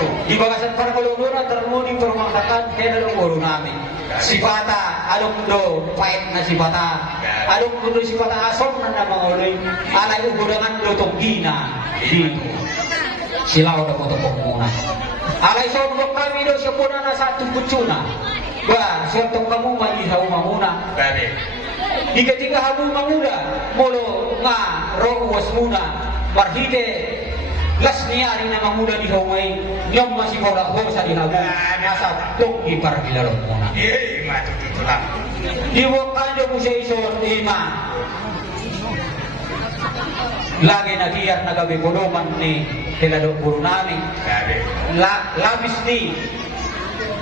itu di bagasan para kalungura termudi permangsakan kaya dalam guru namin sifata alok do pahit na sifata alok do sifata asom na namanguloy alay ugudangan do tokina dito sila udah potong muna alay sombong kami do siya puna na sa tumputuna ba siya tong kamu mandi sa umamuna di ketika habu manguda molo nga rohuwas muna marhide las niyari na manguda di humay nyom masih bola ho sa di habu nasa tok di pargilalong muna matutulak di wakanyo mo siya ison ima lagi na kiyat na gabi punuman ni Hilado Puro namin labis ni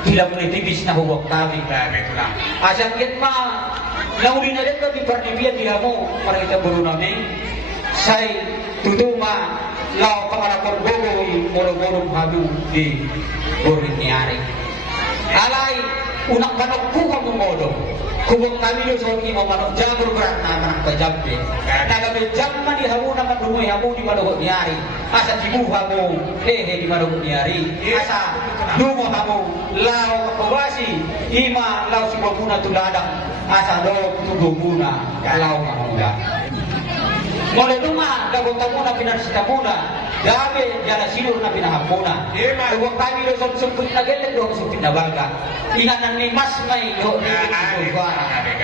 hilang menitipis na huwag kami asang kit ma nauli na rin kami parnibiyan di hamo para kita Puro namin say tutuma lao pangalakor bogo molo-molong habu di burin niyari alay unang manok kuha mo modo kubong kami do so imo manok jabur berat na manang pajambe nagabe jamma di hamu na madungoy hamu di malugo niyari asa jibuha mo di malugo niyari asa dungo hamu lao kabasi ima lao sibabuna tuladak asa do tugumuna lao mamula mole duma gabota muna pinarsita muna gabe jala silur na pinahapuna huwag kami do sumput na gelet do sumpit na baga inganan ni mas may do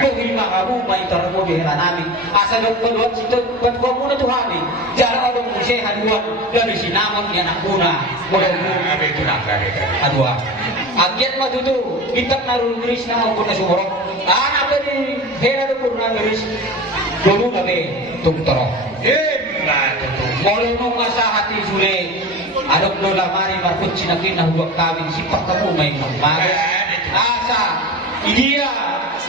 kung hima kamu may tarmo di hera namin asa do paluat sito buat ko muna tuhani jala odong musay haduan dari sinamon ni anak muna mula muna adua agyat matutu kitab naruluris na maupun na sumurok anak ba di hera do puro naluris dulu gabe tungtoro molo nung sa hati sule adok do lamari markut sinakin na huwag kawing sipak kamu may magmagas asa idia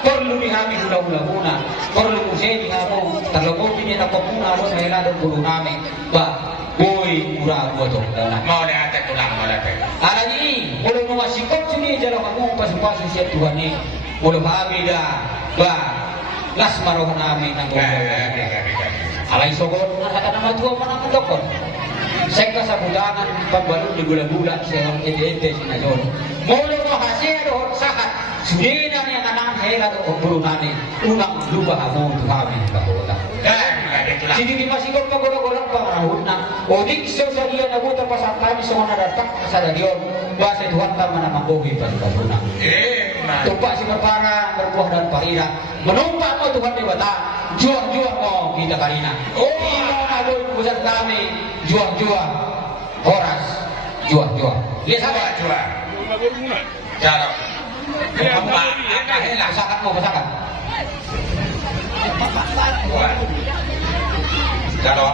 perlu dihami hula-hula muna perlu musay dihamo terlebih niya na pamuna alo sa Hilado Puro namin ba boy mura buat dong mau lihat tulang mau lihat alagi molo nung sikap sini jalo kamu pasu-pasu siap Tuhan ni molo hamida ba las marohan namin ng alay sogon na nama tua manang dokon seka sa budangan pambalon di gula-gula sa ente sinajon molo mahasero sahat sudina niya kanang Hilado Puro namin unang lupa mo kami kahola sini di masigol ka gula-gulang pangarahon na o dikso sa iya nabuta pa sa kami sa mga nadatak sa radyon base Tuhan tama na mabuhi pa sa kahuna tupa si Marpara berbuah dan parira menumpak mo Tuhan dewata juang-juang mo kita karina ino naboy pusat kami juang-juang horas juang-juang lihat apa juang jalo pasakan mo pasakan jalo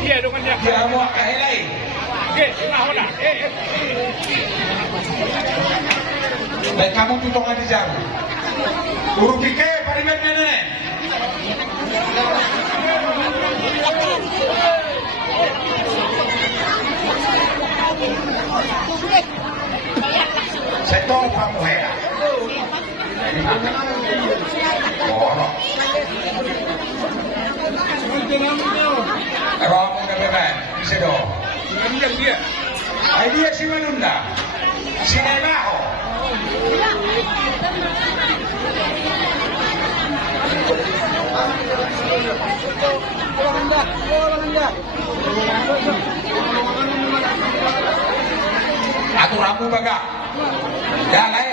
dia dengan dia dia mau kahilai oke aku dah baik kamu tutongan di jarum urut ike parimet nenek setong pamuhera borok Romo na beban, bisa dong. dia Ay dia si Manunda, si Nebaho. Atau rambu baga, dalai.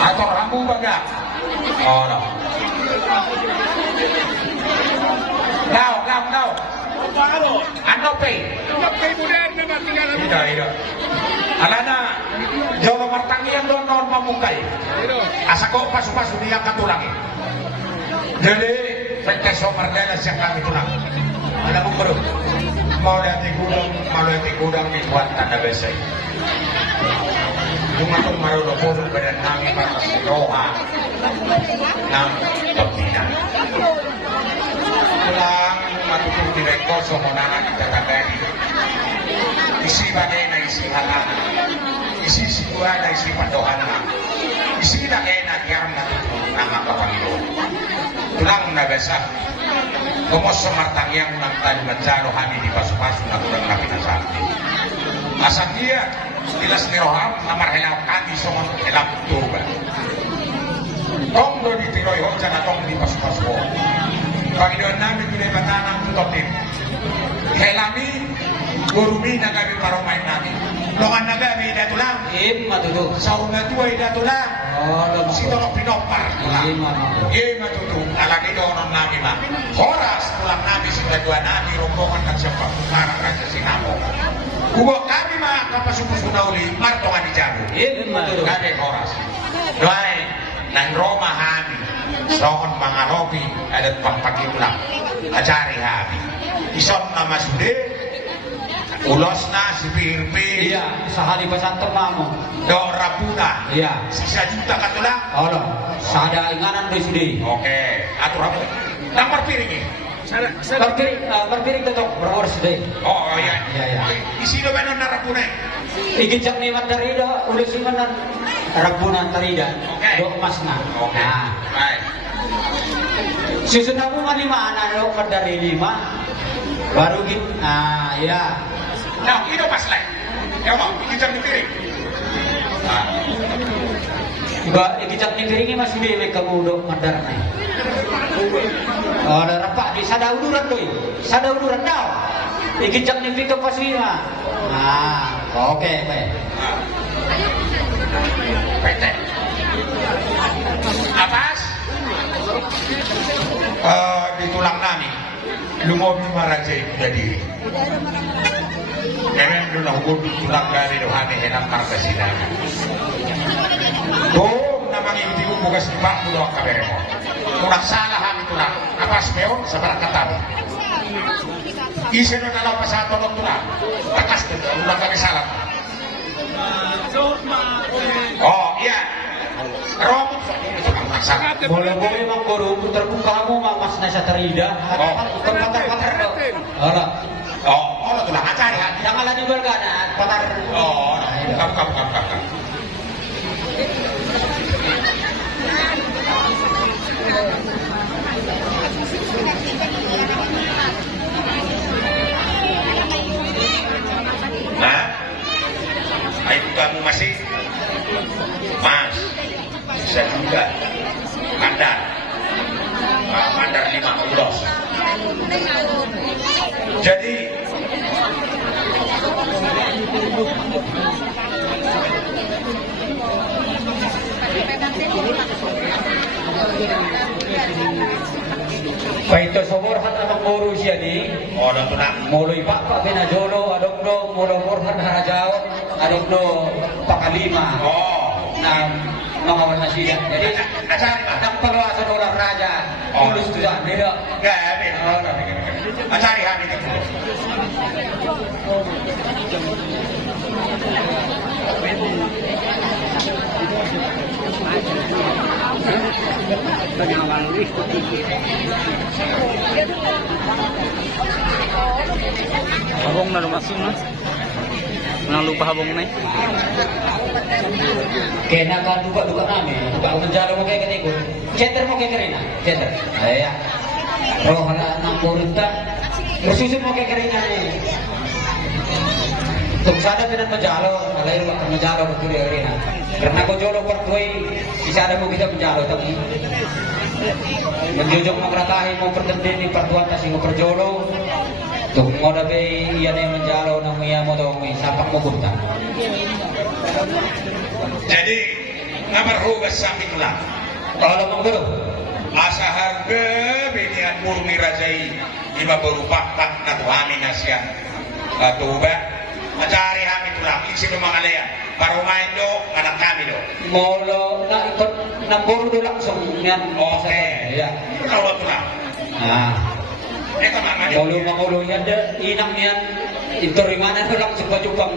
Atau rambu baga. Oh no. Kau. Ano pe? Ida. Alana, jauh martangian doon noon pamukay. Asa ko pasu-pasu niya katulang. Jadi, pagkaso martela siya kami tulang. Alam mo bro, mau lihat gudang di kuat tanda besay. Yung atong marunong badan namin patas si Roha ng pagpina. Tulang matutong direkor sa muna na itatagani. Isi bagay na isi halang. Isi sigura na isi pandohan na. Isi na kaya nagyam na tutong na mga Panginoon. Tulang nagasa. Kumos sa martangyang ng talimadsalo hani di pasu-pasu na tulang na pinasabi. Asakia ilas niroham namar helaw kati somon elap tuba. Tong do ditiroy ho jana tong di pas-pasko. Panginoon namin pinapatanang tutotin. Helami gurumi nagabi paromain namin. Longan nagabi datulang. Matuto. Sa una tuay datulang. Sito no pinopar tulang. Matuto. Alagi doonon namin ma. Horas tulang namin si kadua namin rombongan kan siapa para kasi sinamo. Kubo kami mga kapasupos na uli, martongan di Jago. Matuto. Kami horas. Doay, nang Roma hami. Sohon mga robi, adat pampakiulang. Acari hami. Ison na masude, ulos na si Pirpir. Iya, sa hari pasanto mamo. Do Rabuna. Iya. Sisa juta katulang. Allah, sada inganan do sudi. Oke, atur apa? Nampar piring Berpiring tetok berurus deh. Oh iya. Iya. Isi do benar na Rabuna. Igijak ni Matarida, ulus imanan Rabunan Tarida. Oke. Do emasna. Oke. Nah, Baik. susunod mo nga 5 anak do dari 5. Baru git. Ah, iya. Nah, itu pas lain. Ya mau, ikijak di piring. Nah, Ba igijak ni piringi mas dewe kamu do madar na. Oh, ada rapak di sada uduran doy. Sada uduran daw. Igijak ni pika pasina. Ah, oke, baik. PT. Atas. Di tulang nami. Lumobi marajay jadi. Memang dulu hukum tulang dari dohane henam markasinan. Namang hindi ko bukas ni Pak Mudo kabere mo. Kurang salah kami tulang. Apas meon sa barakatan. Isi na nalaw pa sa tulog tulang. Takas din, ulang kami salah. Oh, iya. Robot sa ini tukang maksa. Boleh-boleh mang guru terbuka kamu mas nasa terida. Oh. Ikut patar-patar do. Ola. Oh, tulang acari hati. Jangan lagi bergana, patar. Oh, kamu. Nah, ayo kamu masih, Mas, bisa juga, Mandar, Mandar 5 ulos. Jadi, Paito soborhan amang guru siya di. oh, dan tulang. Muloy papa pinajolo, adokno mulo borhan harajao, adokno pakalima. Oh, Na mga wala siya. Jadi acari Pak. ang palawasan orang raja. Oh. Ulus tu jan dia. Gak, acari hati itu. Habong na lumasong na. Nang lupa habong na. Kaya nakaduga-duga namin. Duga menjalo mo kayak ketikot. Center mo kayak Karina. Center. Ayan. Roh hala ng purunta. Mususun mo kayak Karina ni. Tung sada pinan menjalo. Alair waktu menjalo betul ya Karina. Karena ko jolo pertuay. Isada mo kita menjalo. Tapi menjujung magratahin mo pertendin ni pertuan kasi mo perjolo. Tung ngoda be iya na menjalo na muya mo to may sapak mo punta. Jadi ngabar hugas samping tulang. Kalau mau guru. Asa harga binian murni rajai iba berupa tak natuhami nasya. Batuba mencari hami tulang. Iksi lumangalaya. Baru main do anak kami do. Molo na ikut nambur dulu langsung niyan. Oke. Ya. Kalau tulang. Nah, Ito mama molo mangulo yan de inang niyan. Ito rimana do langsung bajupang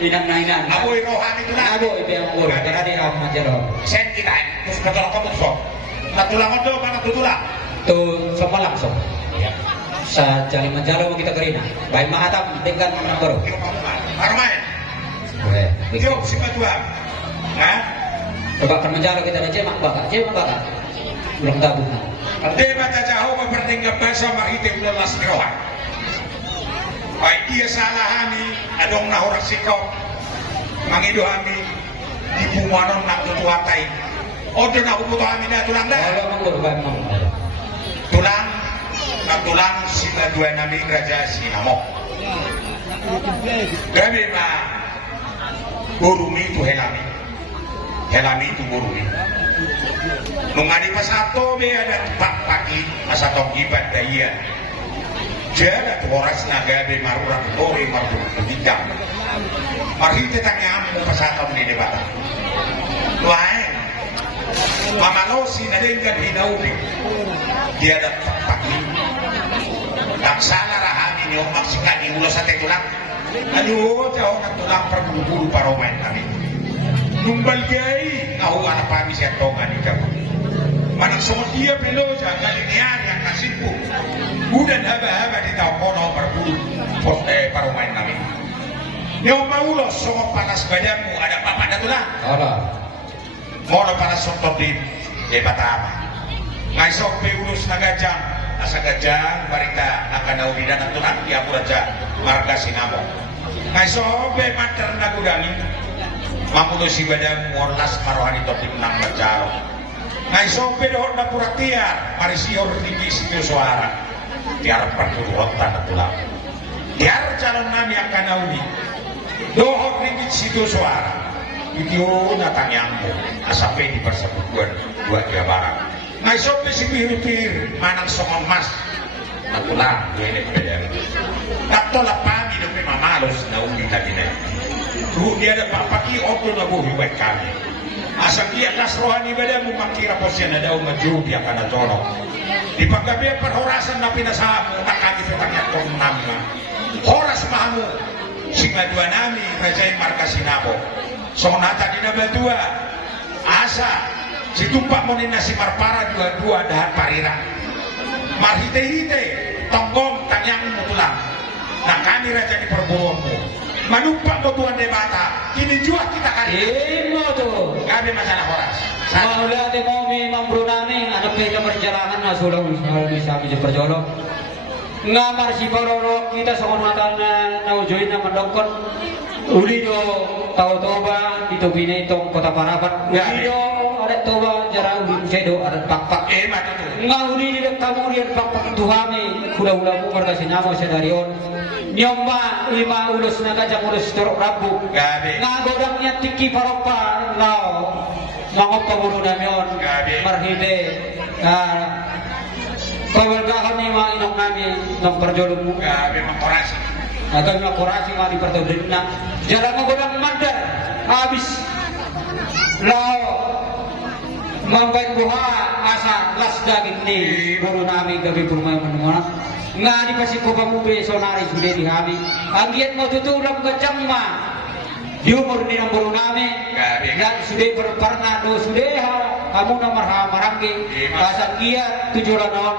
inang na inan. Aboy rohani tulang. Abo ibe ang guru. Tara di ako majero. Sen kita terus katulong kamu so. Natulang do mana tutulang. Tu sama langsung. Sa jali majalo mo kita karina. Baik mahatam dengan guru. Baru main. Oke. Yuk si Tuhan. Nah, Coba kan menjalo kita ada cemak bakar. Belum tabung. Deba tajaho mempertingkat bahasa maritim lelas nirohan. Baik dia salah kami, adong na orang sikap, mangido kami, di pumanon nak tutuatai. Odo na uputo kami na tulang dah. Kalau mengurban mong. Tulang, nak tulang sila dua nami Raja Sinamok. Gabi ma, burumi tu helami. Helami itu burumi. Nungani pasato be ada pak pagi masa tong ibat daya. Jada tu horas naga be marurang tori marur bidang. Marhite tanyamu pasato ni debata. Tuae. Mamalosi na din kan hinaubi. Dia ada pak pagi. Tak salah rahami nyo maksikan ulo sa tetulang. Aduh, jauh nak tulang perburu-buru paromain kami. Numbal gay, ngahu anak pami siya tongan ikaw. Manang sama dia peloja, galinian yang kasihku. Udah haba-haba di tau kono berburu paromain kami. Yang maulos sama panas badanmu ada apa dah tulang? Ada. Mono panas soktor di batama. Ngai sok peulus nagajang, asa gajang barita nakana ubidan tulang dia puraja marga Sinamok. Ngai sok be mater nagudani. Mamulo si badam morlas marohani topik nang bacaro. Ngai sope dohor na puratia, marisior tinggi situ suara. Tiar perturuan tanah tulang. Tiar calon nami akan nauni. Dohor tinggi situ suara. Video natang yangmu. Asape di persekutuan dua dia barang. Ngai sope si pihir-pihir manang songon mas. Natulang dua ini bedang. Tak tolak pami dope mamalos nauni tadi nih. Dia ada pagi okto na buhi buat kami. Asal dia las rohani badamu makira posyan na daw maju dia kana tolong. Di paggabi perhorasan na pinasamu tak kami tetangnya kong nama. Horas mahamu sing dua nami Raja Marga Sinamok. Sonata di naba dua. Asa si tumpak mo ni nasi marpara dua-dua dahat parira. Marhite-hite tonggong tanyang mo tulang. Nah kami Raja di perburuanmu. Manumpak mo tuan debata, kini jual kita kali. Imo tuh. Gabi masalah horas. Maula de momi mambrunani anak peka perjalanan na sudah bisa bisa perjolok. Ngamar si pororo kita sama matana na ujoin na mandokon. Uli do tau toba itu bina itong kota Parapat. Uli do ada toba jarang sedo ada pak-pak. Matu tu. Uli di kamu lihat pak-pak tuhami kuda-kuda Marga Sinamok sedarion. Nyomba lima ulus naga jam ulus torok rabu. Gabi. Ngagodangnya tiki paropa nao mangopa buru namion. Gabi. Marhide. Kawalgahan ni mga inong nami ng perjolong mo. Gabi mengkorasi. Atau mga korasi mga di pertobrin na. Jalan ngagodang mandar. Habis. Lao. Mambay buha asa las daging ni buru nami gabi purmay manungan. Nga di pasi ko pamube sonari sudah dihami. Ang giat mo tutulang kacangma. Di umur ni ng buru nami. Dan sudah berparnado sudah kamu na marhamanggi. Kasang giat tujuran non.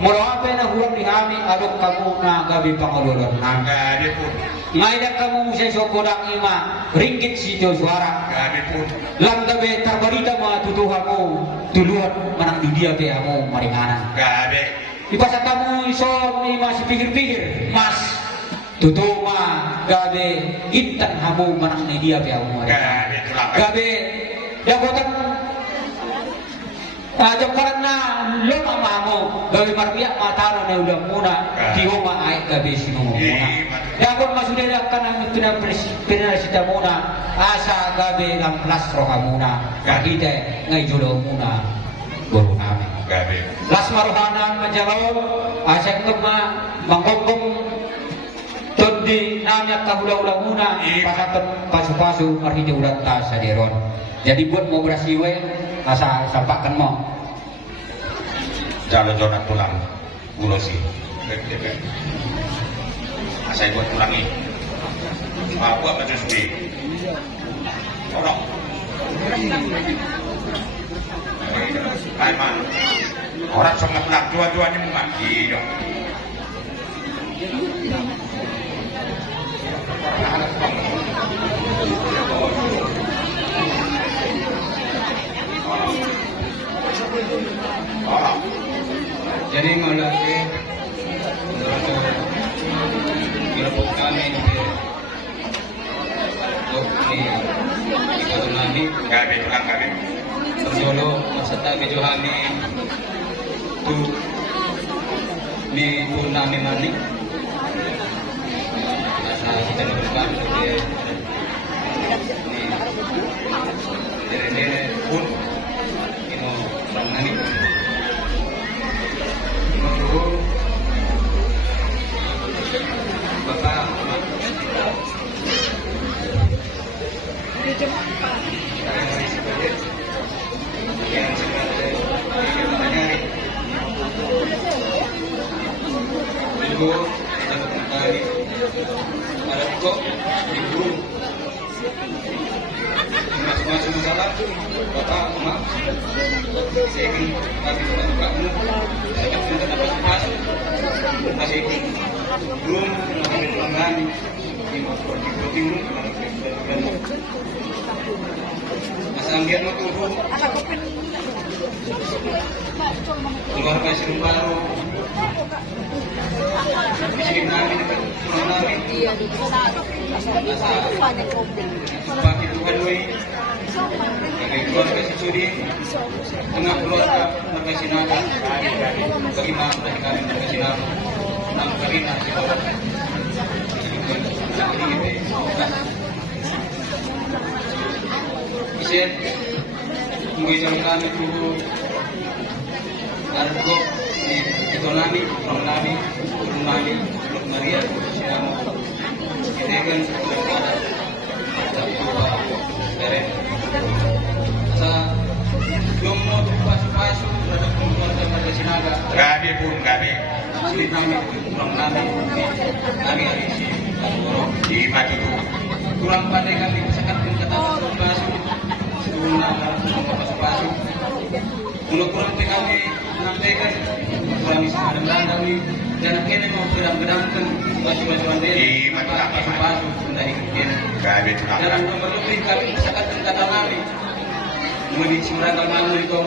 Mula apa na huwag dihami alok kamu na gabi pangululan na. Gabi pun. Ngayon kamu musay sokodang ima ringgit si suara. Gabi pun. Lang gabi terbalita mga tutuha mo tuluan manang dudia kaya mo maringanan. Gabi. Ipasa kamu iso ni masih pikir-pikir mas tutuma gabe intan hamu manang ni dia pe amu Gabi tulang. gabe dagotan jangkaran na loma mamo gabe marbiak mataro na ulang muna tioma ay gabe sino muna dagon masudera kana pinasita muna asa gabe ng plasro ka muna kahite ngay julo muna guru namin Gabi. Las maruhanan majalaw asyak kema mangkongkong tundi namyak kahula-hula muna pasatan pasu-pasu marhide ulat ta sa deron. Jadi buat mau berasiwe asa sampakan mo. Jalo jonat tulang ulosi. Asai buat tulangi. Buat baju suwi. Ono. Aiman. Orang sangat nak dua-duanya mengaki dong. Jadi malah ke ikaw nami Gabi tulang gabi. Panjolo maksudnya medyo kami tu ni tu nami mani kita berdepan ni dere pun ino nani ino bapak yang Minggu kita kembali ada kok Minggu masuk masalah bapak emak saya ingin kami kamu saya akan dapat masuk masih ingin belum melakukan di timur masa ambian mau turun keluar kasih baru di sini kami pulang kami bagi tuan doi bagi keluarga kasih sudi tengah keluarga berkasih naga bagi mak dari kami berkasih naga enam kali nasi bawah Isin, mungkin jam kami dulu ada kok di ekonomi, orang nami, Blok Maria, Sinamo, kita kan dari sa yung mo pasok ada keluarga pada Sinaga. Gabi pun gabi. Sulit kami, orang nami, kami hari si Di maju tu. kurang pandai kami misalkan kata pasok sebelum pasok mulut kurang kami menyampaikan kami sedang kami dan akhirnya mau gedang-gedangkan baju-baju mandiri Di maju tak pasok dari kini Gabi tulang dan gabi. nomor lebih kami misalkan kata kami mengenai semurang malu itu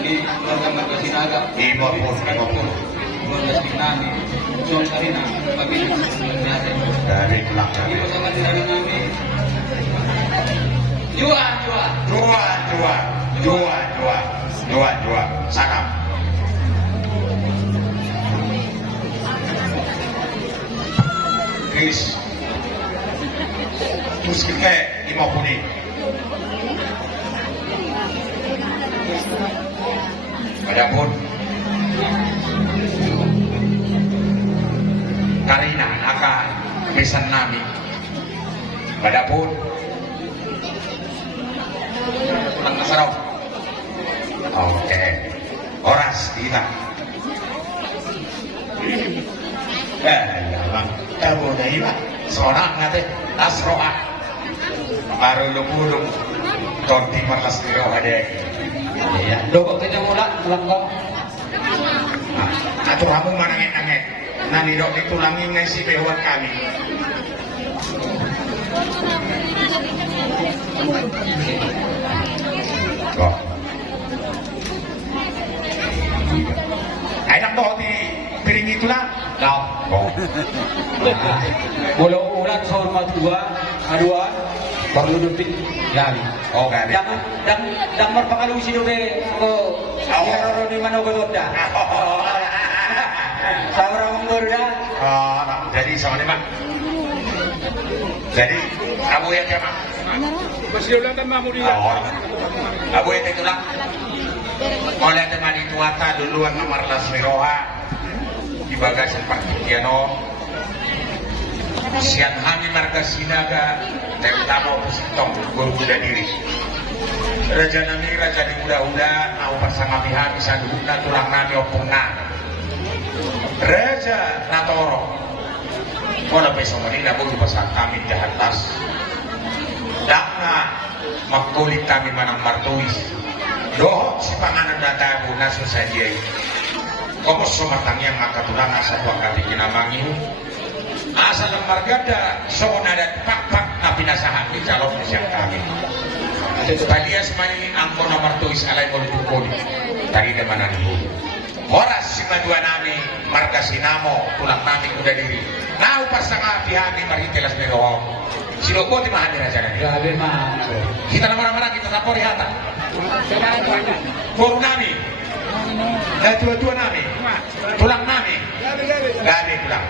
ini keluarga Marga Sinaga Di maupun. keluarga Sinami John Karina bagi nyata Gabi tulang gabi. ini sangat tidak kami jua Dua. Salam. Chris. Terus kita 50. Adapun Karina akan pesan nami. Adapun Tulang Kasarau. Oke. Oras kita. Ya bang. Kamu dah iba. Seorang ngate. Asroa. Baru lu Torti marlas kiro ada. iya dokok tidak mula melengkong Atau kamu manangit-nangit. Nani dok ditulangi ngisi bewat kami. Kok. Enak toh di piring itulah. Kau Oh. Walau ulat hormat dua perlu dupit kami Oh, gabi. dan berpengaruh si dobe ko yaroro ni mano ko doda sabra mengurda Oh, jadi sama nih, Pak. Jadi, kamu yang siapa? Persilakan Mahmudiyah. Oh, kamu yang itulah. Oleh teman itu ata duluan nomor las miroha di bagasan Pak Kiano. Siang kami Marga Sinaga dan utama Pusitong guru buda diri. Raja nami raja di muda-muda mau bersama pihak bisa duguna tulang nami opungna. Raja Natoro. Wala peso manila bulu pasang kami di atas. Dana magkulit kami manang martuis. Dohot si panganan databu naso sa diay. Komos sumatang yang makatulang asa buang kami kinamangi. Asa ng margada so nadat pakpak na pinasahan di calon siya kami. Talias may angkor na martuis alay mo lupukod. Tari naman ang bulo. Oras si madua nami Marga Sinamo tulang nami kuda diri. Nau pasanga pihami maritilas ni Rohong. Sinoko ti mahal raja nani. Gabi mah. Kita nama-nama kita sapori hata. Puro nami. Tua-tua nami. Tulang nami. Gabi tulang.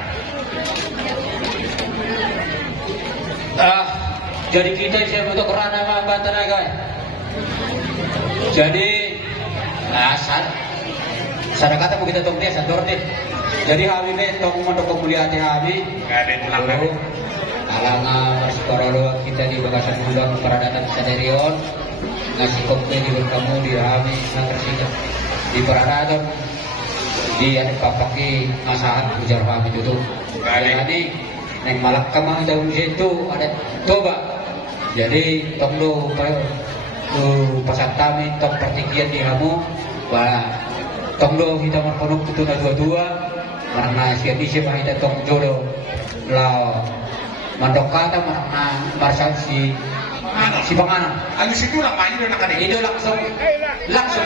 Jadi kita siya untuk kerana mga bata na guys. Jadi sana kata mo kita tong dia sa dorde. Jadi habi be tong mo tong mulia ti habi. Gabi tulang gabi. Alanga parolo kita di bagasan bulan peradatan saderion. Ngasih kopi di kamu di habi na tersika. Di peradatan di ada papaki masahan ujar habi itu. Jadi neng malak kamang daun situ ada toba. Jadi tong lo pasat kami tong pertikian di kamu bah tong lo kita marponok itu na dua-dua karena siapa siapa kita tong jodoh lao mandok kata marana marsal si panganan Ano situ lang main na nakani. itu langsung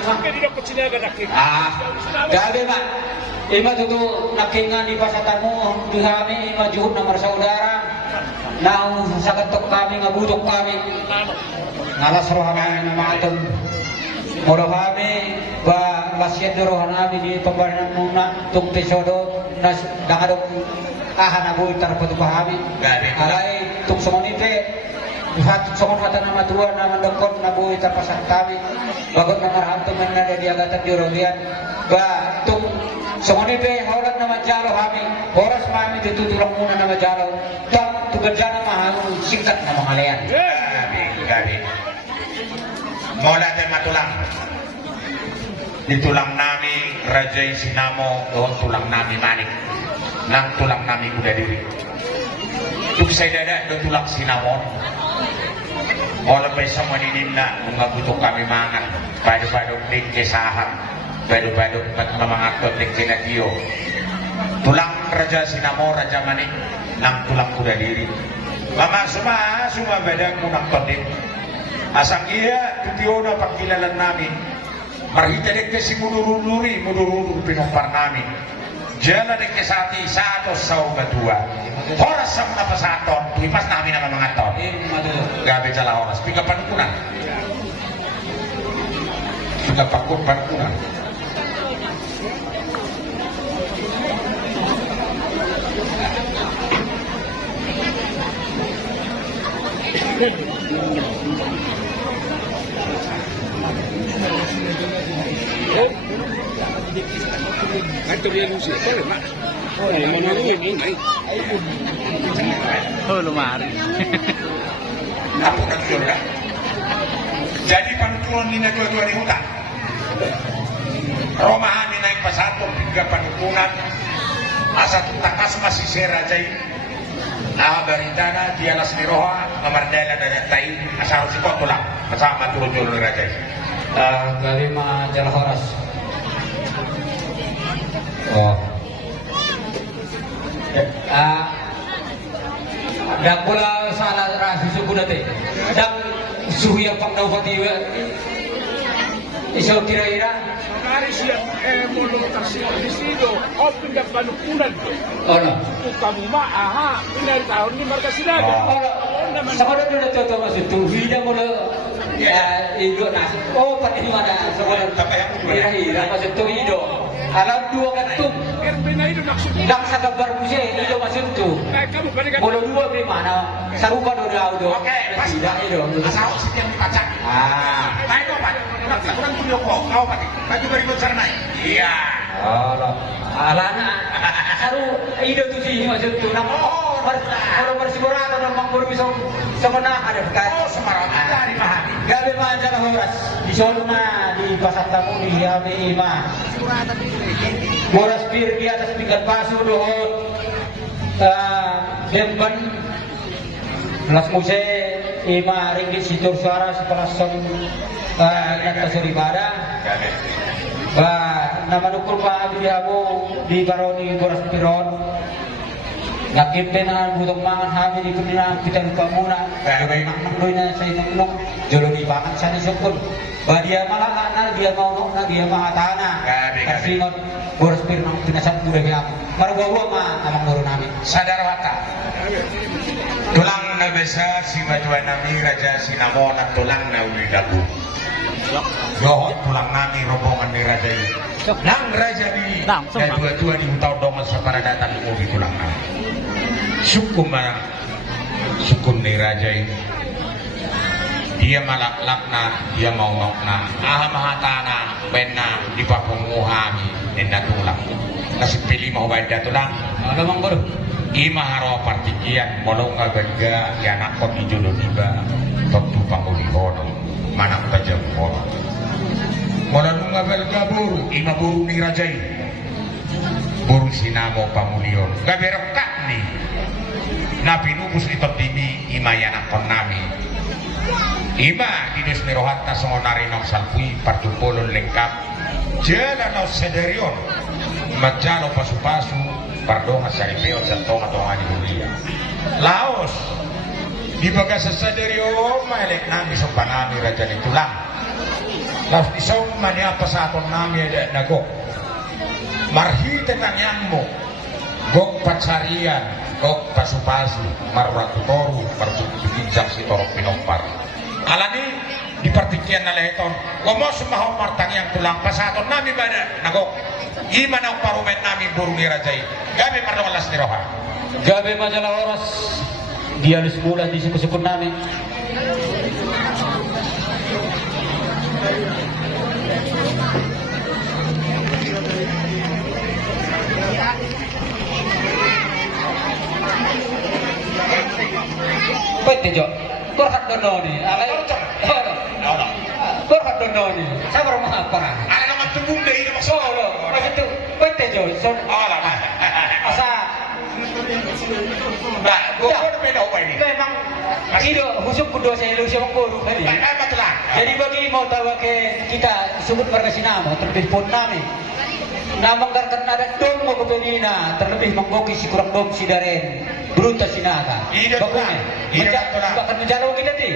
mah gabi mah ima tutu nakingan di pasatamu dihami ima juhud na marsaudara nang sakatok kami ngabutok kami ngalas rohana na mga itong moro kami ba lasyad rohana kami di pembarinan muna itong tesodo na dangadok nabu itarapatu kami alay itong sumonipe songon hata na matuwa na mandokon nabu itarpasan kami bagot na marahantong na di agatan di rogian ba itong sumonipe hawlat na majalo kami oras mami tututulong muna na majalo tugadya na mahal singkat na mga layan. Gabi. Mula tayo matulang. Di tulang nami Rajay Sinamo doon tulang nami manik. Nang tulang nami kuda diri. Tuksay dada doon tulang Sinamon. Wala pa isang maninim na kung mabutok kami mangan. Bado-badong din kesahan. Bado-badong magmamangakot din kinadiyo. Tulang Raja Sinamo, Raja Manik. Nang tulang kuda diri. Mama suma bedang munang todin. Asang iya tutiyo na pagkilalan namin. Marhita din kasi mudurur pinumpar namin. Jala din kasi sa atos sa ugatua. Horas sa mga pasaton, hipas namin ang mga ton. Gabi jala horas. Pika panukunan. Pika panukunan. Oh, lumari. Ako nagsulta. Jadi panutuan ni nagtuwa ni hutan. Romahan ni naik pasatong tiga panutunan. Asa takas masih serajay. Baritana di alas ni Roha memardela dari tai asal si kotulang bersama turun-turun raja. Gabi mah jalan horas. Oh. Dak pula salah rasa suku nate. Dak suhu yang pangdau fatiwa. Iso kira-kira. Hari siya mono taksido open da panukunan ko. Ono. Kamu mah pinari tahun ni marka sinaga. Ono. Sekarang udah toto masuk tu hida mula ido nas. Oh pati mana sekarang hira masuk tu ido. Alam dua ketum. Erbina itu maksudnya. Dak sa kabar muse ido masuk tu. Kamu balikan. Mula dua di mana? Sarupa do audo. Oke, pas tidak ido. asal si yang dipacak. Baik kok, Pak. Kurang punya kau Pak. Baju berikut sarnai. Iya. Allah. Alana. Saru ido tu si masuk tu. Nama orang bersiburato dan makmur bisa semenah ada dekat. Oh, semarang dari mahani. Gabi manjala horas. Di solna di pasar tamu di Yabe Ima. Horas pir di atas pinggan pasu dohon. Demban. Las muse Ima ringgit situr suara setelah nata suribada. Nama nukul pa abdiamu di baroni horas piron. Nakip na butok mangan kami di kunina kita lupa muna. Naknoy na sa inong jolo di bangan sa nisukun. Ba dia malah na dia mau na dia mangatana. Kasi ngon boros pir nang pinasan ko rin ako. Marugawa ma amang guru namin. Sadar wata. Tulang na besa si Madwa nami Raja Sinamon at tulang na ulidabu. Dohot tulang nami rombongan ni Raja ini. Nang Raja di Nang, dan dua-dua di utau dongan sa paradatan ubi tulang nami. Sukum ni Raja ini. Dia malaklakna, dia mau ngokna, mahatana, bena di papunguhami, enda tulang. Kasi pilih mau baca tulang. Ano mang bro? Ima haro partikian molonga berga anak kon ijodo tiba tentu panguli hono mana tajam hono molonga berga buru ima buru ni rajai buru sinamo pamulion gaberokak ni napi nubus itotimi ima anak kon nami ima dides mirohatta songonari nong salpui partupolon lengkap jala no sederion majalo pasu-pasu pardonga saripeo sa tonga-tonga ni Julia. Laos, di baga sa saderyo, mailek nami sa panami Raja ni tulang. Laos isaw mania pa sa aton nami nagok. Marhite tanyang mo, gok patsarian, gok pasu-pasu, marratutoru, partutubijak si torok pinompar. Alani, di partikian na leheton, gomos mahong martangyang tulang pa sa aton nami ba nagok. Iman ang parumen namin burung ni Rajai. Gabi marlawalas ni Roha. Gabi majalah oras. Dia halus bulan di suku-suku namin. Pwede Jo. Korhat dondoni. Alay. Korhat dondoni. Sabar mahapa. Ano naman tubong na ino maksud? Solo. Begitu. Pwede Jo. Ala na. Asa. Ba, gua na may naupay ni. Memang itu husuk kedua saya lu siapa guru tadi. Ay, matulang. Jadi bagi mau tahu ke kita sebut warga Sinamo terlebih pun nami. Namang karena ada dom mau kepenina terlebih menggoki si kurang dom si daren bruta sinaga. Ida tulang. Ida tulang. Bahkan menjalo kita di.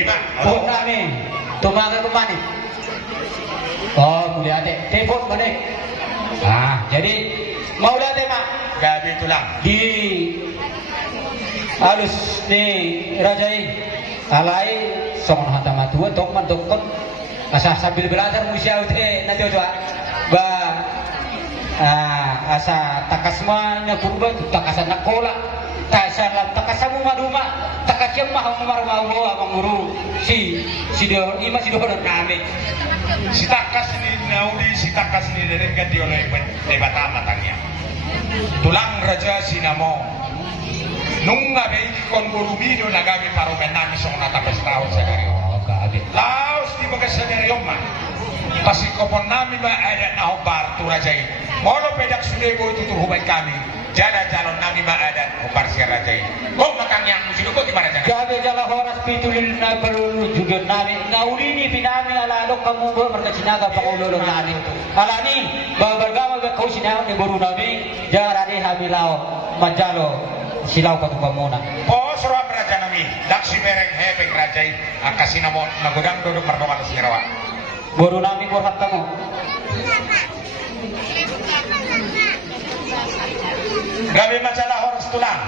Iba. Pun nami tumaga kemana? Oh mulia dek telepon mana? Jadi mau lihat mak Gabi tulang. di halus ni Rajai alai song hata matua tok man dokon asa sambil belajar musia udah nanti coba ba asa takasmanya kurban takasan nakola tasalam takasamu maduma takasem mah marma abang guru si do ima si do kami Si takas ni naudi si takas ni dari ganti oleh debata matanya. Tulang Raja Sinamo. Nung nga bay kon gulumido na gabi paro benami song natapes tao sa dari. Laos di baga sa dari man. Pasi kopon nami ba ada na hobar tu Raja. Moro pedak sulebo itu tu hubay kami. Jala jalon nami ba ada hobar si Raja. Kok makang yang musido ko di mana jangan. Gabi jala horas pitulil na balulu juga nami naulini pinami alalok kamu ba marga sinaga pangulo nami. Alani babargama ba kau sinaga ni boru nami jarani hamilao majalo silaw patukamuna. Oh, suruh Raja nami. Dak si bereng hepeng Raja akasinamon nagudang duduk mardoman si Rawa. Boru nami kurhat kamu. Gabi masalah horas tulang.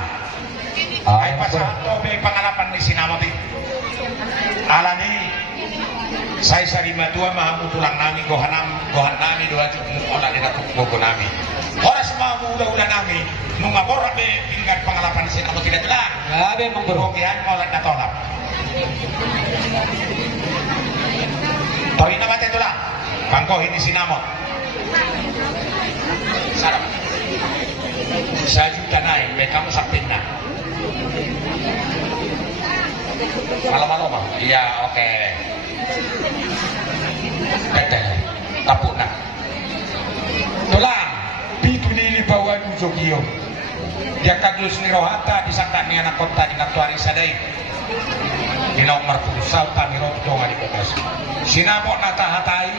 Ay pasahan to may pangalapan ni Sinamati. Alani saya sarima tua mahamu tulang nami gohan nami doa olah di datuk gogo nami. Horas mahamu ulah nami mengabor be tinggal pangalapan ni Sinamati tidak telah. Gabi mangboru. Kerugian olah na tolak. Tawin naman tayo tulang. Pangkohin ni Sinamot. Sarap. Saju tanay, may kamu saktin na. Malam-malam mah? Iya, oke. Betul, tapu na. Tulang, pitu nili bawa Jogio. Dia kadus ni rohata disangka ni anak kota di katuari sadai. Di nomor pusau kami rodo nga di pokos. Sinamo natahatai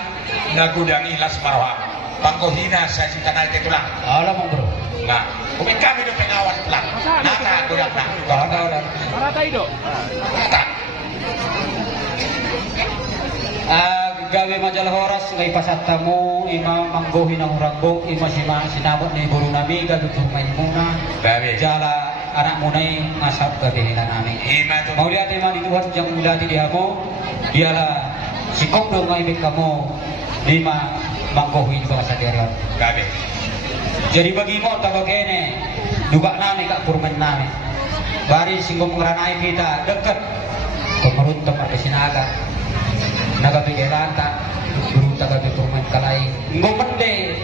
nagudangi las maroha. Pangkohina sa sitanay ke tulang. Alam mangboru. Nah, kami kami do pengawan tulang. Nata gudang na. Ada. Marata ido. Nata. Gabi majalah horas ngay pasatamu ima manggohi ng uranggo ima sinabot ni boru nami gabi tumain muna Gabi. jala anak munai ngasap kebehilan namin. Ima tu. Mau lihat iman di Tuhan yang mulia di diamu, dialah si kongdong ngaibik kamu lima mangkohi di bangsa dirion. Gabe. Jadi bagi mo tabagene, duga namin kak purmen namin. Bari singgong ngeranay kita deket pemerintah pada sinaga. Nagabigelan ta, guru tagabi purmen kalai. Ngomende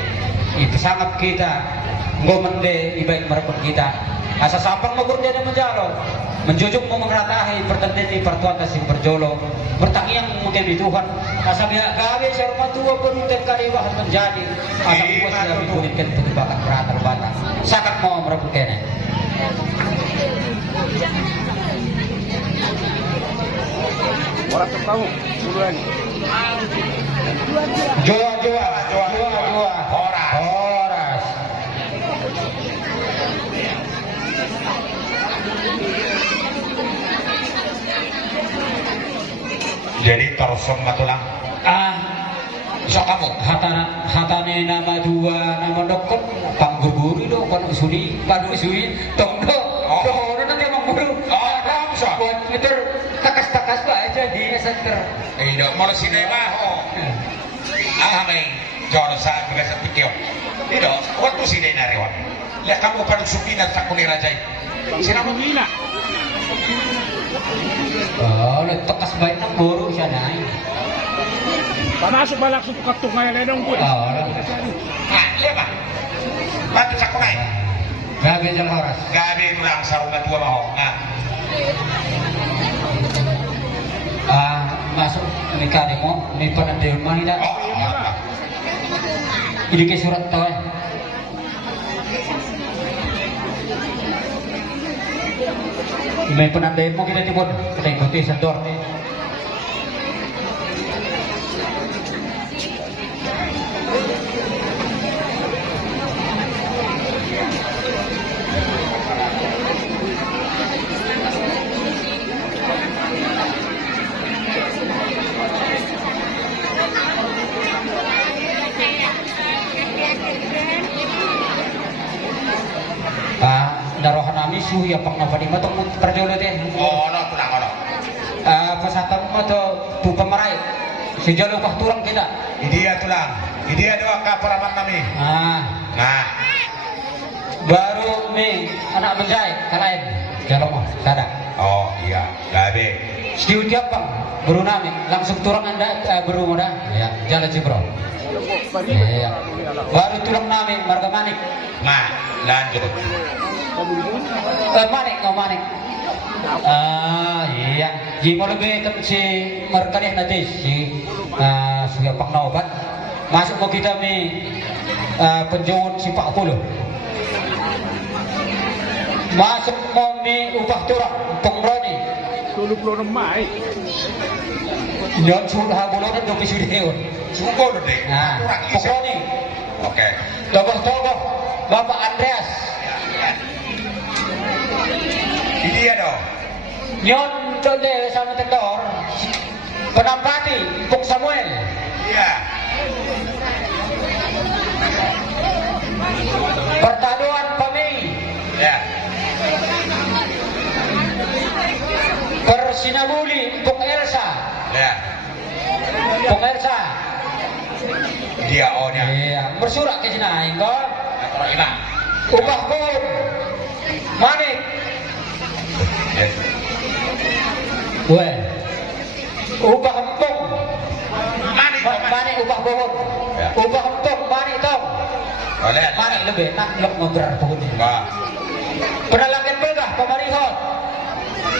ipasangap kita, ngomende ibaik merepot kita. Asa sapang magurda na menjalo, menjujung mo mengratahi pertenden di pertuan kasih berjolo, bertangiang mungkin di Tuhan. Asa biha gawe sa rumah tua beruntet kariwah menjadi. Asa puas dari kulitkan petubakan peratar bata. Sakat mo merepot kene. Orang tahu duluan. Joa. Horas. Jadi torsom matulang. So kamu hatane nama dua nama dokter pangguguri do kan usuli padu usuli tongdo do nanti emang guru Ramsa. buat meter takas pak aja di center Ido mau sinema ho. Ameng jor sa biasa pikir. Ido waktu sinena rewa. Lihat kamu pada sukinan tak kuni rajai. Sinama Pangina. oh takas baik nang guru siya naik Panasok balak sa tukatok ngayon na nung Ah, lihat ba? Bakit sa kunay? grabe dyan horas Gabi itu lang sa rumah tua maho. masuk nikah mo may panandayon man ina Oh, iya. ini kay surat to may panandayon mo kita tibon kita ikuti sa door darohan nami suya pang nafani mo tong perjolo deh Oh, no, tunang ono. pasatan mo to pupamaray si jalo pah turang kita Idia tulang. Idia doa kaparaman kami. Nah, baru mi anak menjai kalain jalo mo sada oh iya, gabi. Setiap tiap pang buru nami langsung turang anda buru muda ya jala cibro ya baru turang nami marga manik Nah, lanjut. manik iya di mo lebih si merkadeh nanti si suya pang naubat masuk mo kita mi penjungut si Pak Puluh masuk mo mi upah turang pengroni tulog ng mai. Yon sudah bulan itu pisudeo. Sungguh deh. Nah, Kurang isi. pokoknya Oke. tokoh-tokoh Bapak Andreas Idia dong. nyon dode sama tektor penampati Puk Samuel Iya. pertaduan Pamei Ya. Persinabuli Puk Elsa Ya. Dia ohnya. iya bersurat ke sini kok Orang hilang. upah pun manik Ya. gue upah empung Manik. manik upah pohon Ya. upah empung manik tong Boleh. manik lebih nak lok ngobrol pohon Wah. penalakan berkah pemarihot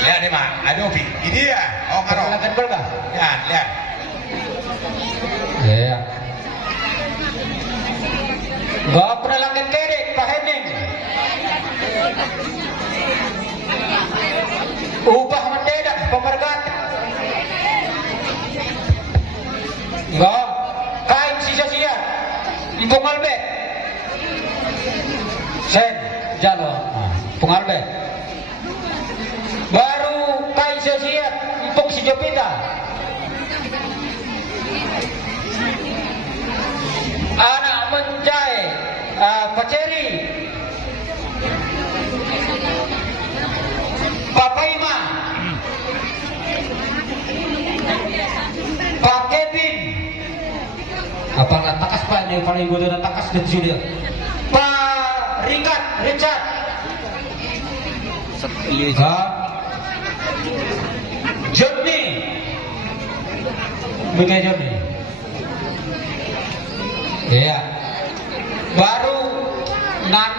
Lihat nih mak. Aduh, Idia. Oh, karo. penalakan berkah Ya, lihat. iya gak penalakan kedek Pak Henning upah mendadak pemergat gak kain sisa-sia Ipung Albet sen jalo Pungalbet baru kain sisa-sia Ipung si Jopita anak menjai Paceri Apakah takas pa niya paling gusto na takas dito siya. Pa Richard. Sa Elias. Ha? Johnny. Bigay Johnny. Iya. Baru nan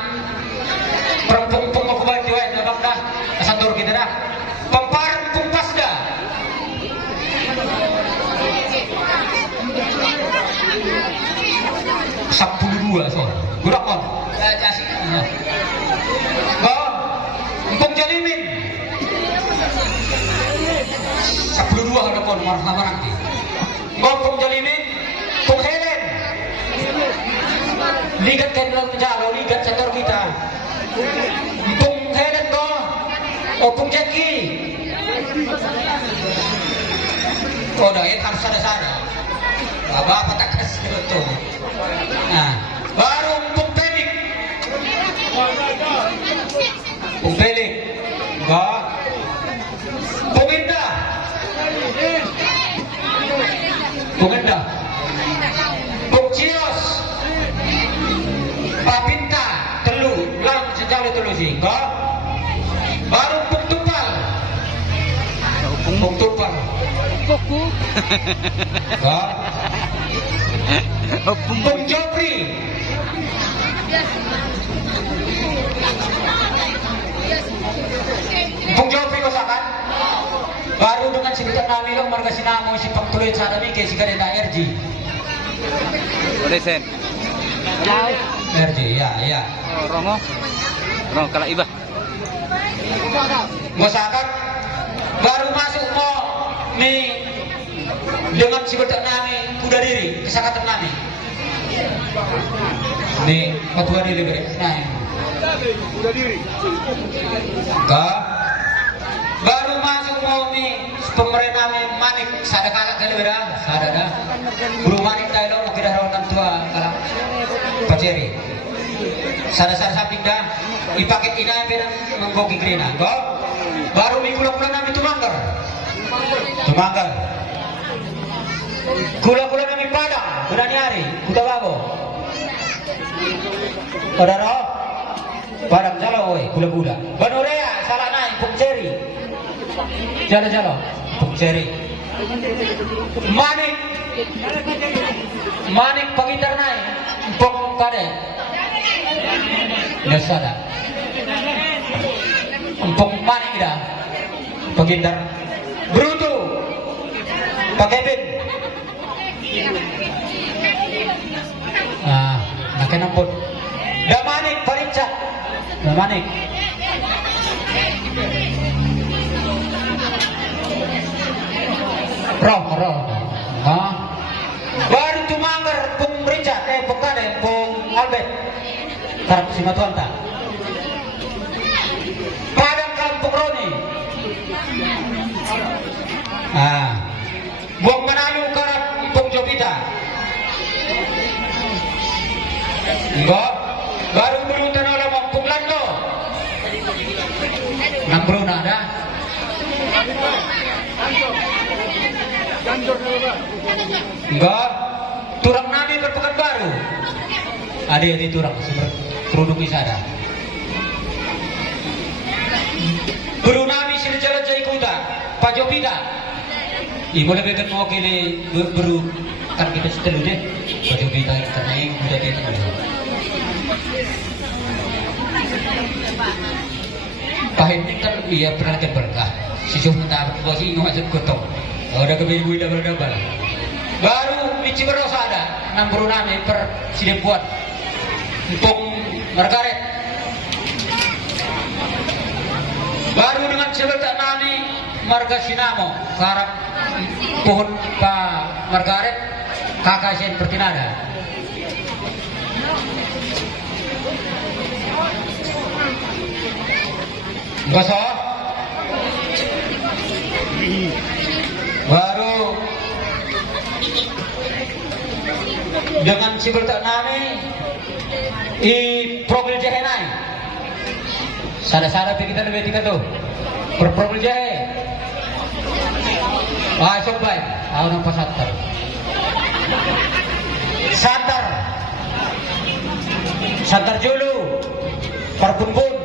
perempuan aku baca ya bang dah asatur kita dah. Pemparang pumpas dah. Sepuluh dua so. Gurak kon. Jasik. Bang, Empung Jalimin. 12 ada kon marhamah nanti. Empung Jalimin, Empung Helen. Ligat kan dalam jalo, ligat setor kita. Empung Helen ko, Empung Jackie. Oh, dah harus ada. Apa tak kasih itu. Nah, baru Empung Pelik. Empung Pelik. Enggak. Empung Indah. Empung Indah. Empung Cios. Papinta. Telu. Lang sejauh telu sih. Enggak. Baru Empung Tupal. Empung Tupal. Kuku. Enggak. Empung Jopri. Empung Jopri ko sakan. Baru dengan si Bitak Nami lo marga sinamo si pagtuloy sa nami kay si Kanina RG. Resen. RG, ya. Rongo. Rongo kala iba. Masakan baru masuk mo ni dengan si Bitak Nami kuda diri kesakatan nami. Ni patua diri bere. Nah. Udah diri. Ka baru masuk mau ni pemerintah Manik sada kalak kali beda sada dah Guru Manik dah lo kira rawan tua kalak paceri sada samping dah ipaket ina beda menggoki grina go baru minggu nami tumanggar gula nami Padang berani hari kuda bago Saudara Padang jalo oi gula Banorea salah naik pungceri jalo pungceri Manik pagitar naik pung kade nesada pung Manik dah pagitar Brutu Pakebin makin ampun Damanik Paricat Damanik Roh baru tumanggar Pung Richard Pekade Pung Albert karep si Matuanta Padang Kampung Roni Buang Manayu karep Pung Jovita enggak baru berutan oleh Pung Lando nang Bruna ada enggak turang nami berpekan baru ada di turang produk wisata Guru nami siljalan jai kuda Pak Jopita ibu lebih kan mau kini beru kan kita setelah deh Pak Jopita karena yang kuda kita pahit kan iya pernah kan berkah sisuh mentah bagi ngajak gotong ada kebiri dah berdabal baru Michi Berosa ada nang berunami per sini buat Empung Margaret baru dengan sebetak nani Marga Sinamo karap pohon Pak Margaret kakak Sen Pertinada Goso baru dengan si bertak nami i profil jahe sada kita lebih tiga tuh berprofil jahe sobat nang pasatar Santar Julu, Perpunpun.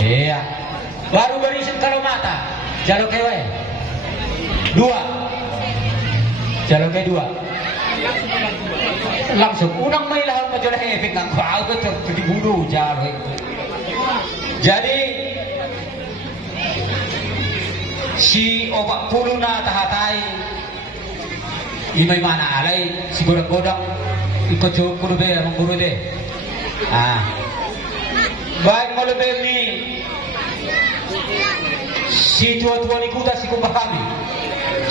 Iya. Baru barisan kalau mata, jalo kewe. 2. Jalo ke 2. Langsung unang may lahal pa jala efek ng kwao ko dibunuh jalo. Jadi si Obak Pulo na tahatay inoy mana alay siguro godang ikut jauh kudu be amang guru de. Baik malebe ni si tua-tua ni kuda si kumbahami.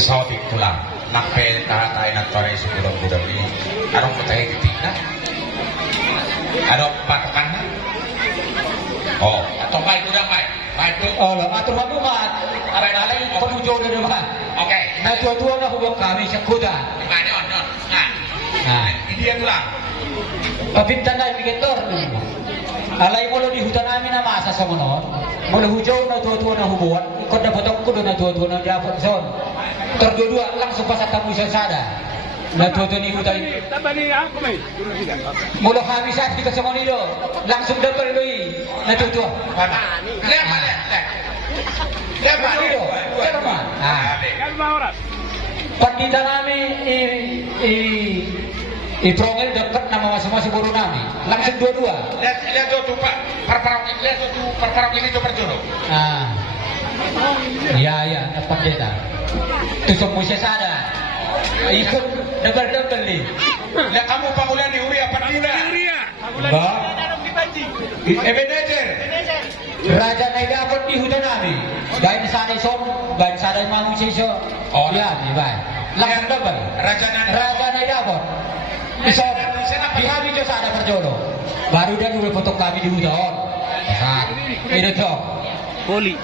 Sabi ko lang, nakpentahan tayo ng taray sa gudang-gudang ini. Anong patay kitika? Anong patakan na? Oh, atong may gudang may. May po. Oh, atur mabumat. Alay-alay penujo na naman. Okay. Na tua-tua na hubog kami sa kuda. Gimana on? Nah, Ini dia tulang. papintan na imigitor. Alay mo lo di hutan namin na masa sa monon. Mula hujaw na tua-tua na hubuan. Ikot na potong kudo na tua-tua na Jafar son. Terdua langsung pasang kamu sada. Na tua-tua ni hutan. Tambah ni aku mai. Mula kami saat di Kasamonido. Langsung dapat lui. Na tua-tua. Mana? Lihat mana? Lihat mana? Lihat mana? Kalma oras. Pandita namin i-prongel dekat nama masing-masing guru namin. Langsung dua-dua. Lihat tuh Pak. Perparong ini tuh berjodoh. Iya, dapat data. Tusuk musia sada. Ikut double nih. Lihat kamu pangulan di Uri apa di Ria. Ba? Ebenezer. Raja na dapat di hutan namin. Baik sana son, baik sana mau seso. Oh, iya, baik. Langsung double. Raja na dapat. Bisa dihabi jo sada perjono. Baru dia dulu foto kami di hutan. Itu cok. Poli.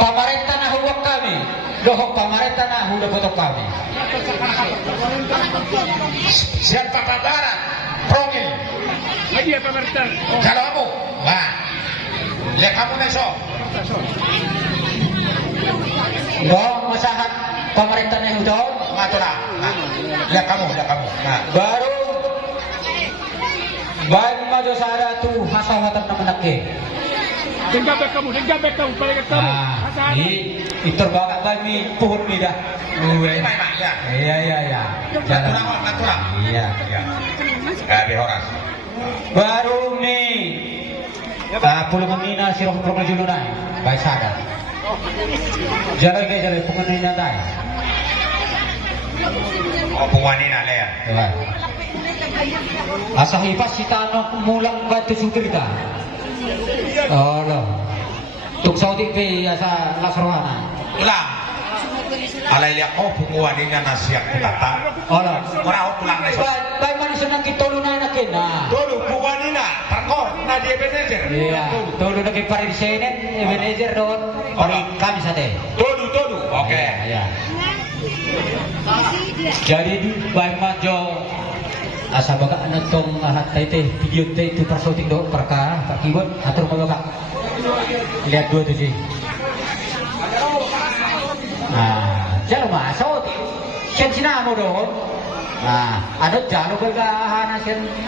Pamarentah na huwag kami. Dohok pamarentah na huwag foto kami. Siapa Barat? Prongil. Lagi apa merta? Kalau kamu, nah, lihat kamu neso. Dohok masahat pamarentah na hutan. Ngatulah. Nah, lihat kamu. Nah, Baru baik maju sada tu hasawatan na menake. Dengar kamu, paling kamu. Itu bawa kami pohon beda. ya. Iya. Ngatulah. Iya. Gabi horas. Baru nih. Pulau Mina sirah permajulan. Baik sada. Jalan pengenina tay. Oh, puwanin na lihat. Asa hipas si tanok mulang batu sukrita. Oh lo. Tuk saudi pe asa lasrohana. Ulang. Alay lihat ko puwanin nga nasiyak kutata. Oh lo. Murah pulang neso. Baik manis na kitolo na nakin na. Dulu puwanin na. Parkor na di Ebenezer. Iya. Tolo na kay parin senet Ebenezer doon. Pari kami sa te. Dulu. Oke. Iya. Jadi di baik majo asa baga anatong hatay te video te itu persoting do perkara pak kibot atur baga. Lihat dua tu sih. Jalo masuk. Sian sinamo doon. Ada jalo bergahan sian